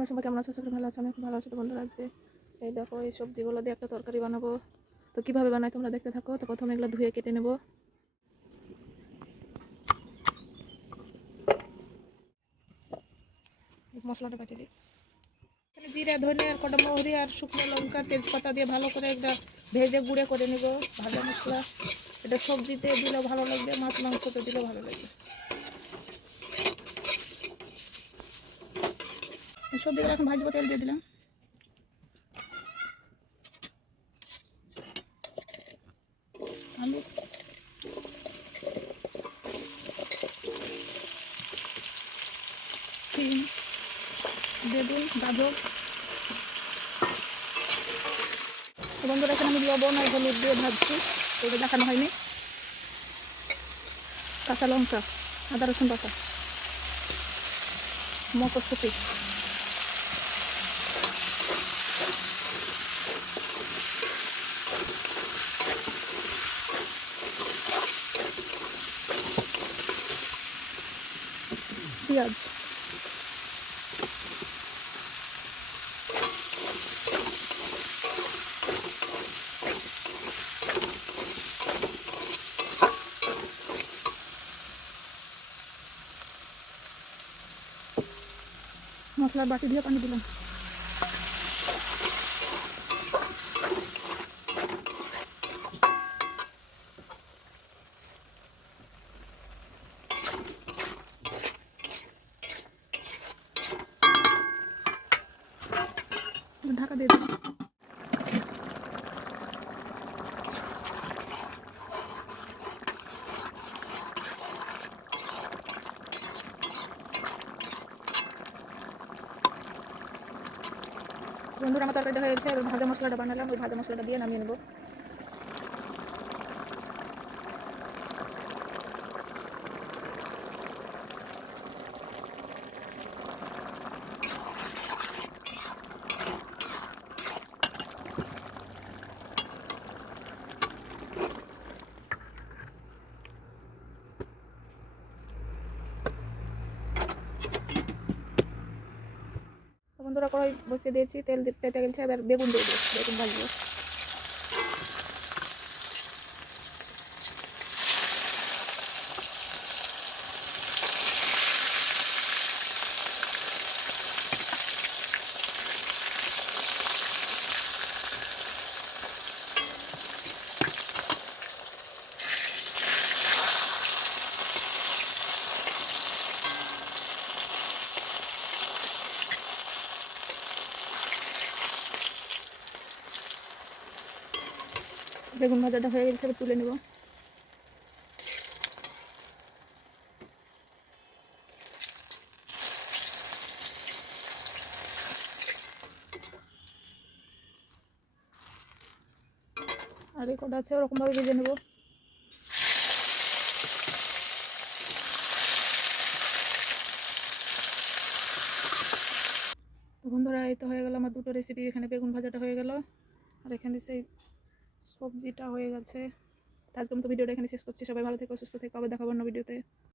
তোমরা সবাই কেমন আছো? সবাই ভালো আছো। আমি খুব ভালো আছি। বন্ধুরা, আজকে এই দেখো, এই সবজিগুলো দিয়ে একটা তরকারি বানাবো। তো কীভাবে বানাই তোমরা দেখতে থাকো। তো প্রথমে এগুলো ধুয়ে কেটে নেব। মশলাটা বাটি দিই এখানে জিরা, ধনে আর কটা মহরি আর শুকনো লঙ্কা, তেজপাতা দিয়ে ভালো করে একটা ভেজে গুঁড়ে করে নেব। ভাজা মশলা। এটা সবজিতে দিলেও ভালো লাগবে, মাছ মাংসতে দিলেও ভালো লাগবে। সবজিগুলো এখন ভাজবো, তেল দিয়ে দিলাম। আলু বেগুন, গাজর। তো বন্ধুরা, এখানে আমি লবণ আর হলুদ দিয়ে ভাজছি ওটা দেখানো হয়নি। কাঁচা লঙ্কা, আদা রসুন বাটা, মটরশুঁটি। পেঁয়াজ মশলার বাটি দিয়ে পানি দিলাম ঢাকা দিয়ে দিলাম বন্ধুরা, আমার তরকারিটা হয়েছে এবার ভাজা মশলাটা বানালাম, ওই ভাজা মশলাটা দিয়ে নামিয়ে নেব। বন্ধুরা কড়াই বসিয়ে দিয়েছি তেল তেতে গেছে এবার বেগুন দিয়ে দিয়েছি বেগুন ভাজবো। বেগুন ভাজাটা হয়ে গেছে এবার তুলে নেব। আর এই কটা আছে, ওরকমভাবে ভেজে নেব। বন্ধুরা, এই তো হয়ে গেল আমার দুটো রেসিপি এখানে বেগুন ভাজাটা হয়ে গেল। আর এখানে সেই সবজিটা হয়ে গেছে। আজকে আমি তো ভিডিওটা এখানে শেষ করছি। সবাই ভালো থেকো, সুস্থ থেকো। আবার দেখাবো অন্য ভিডিওতে।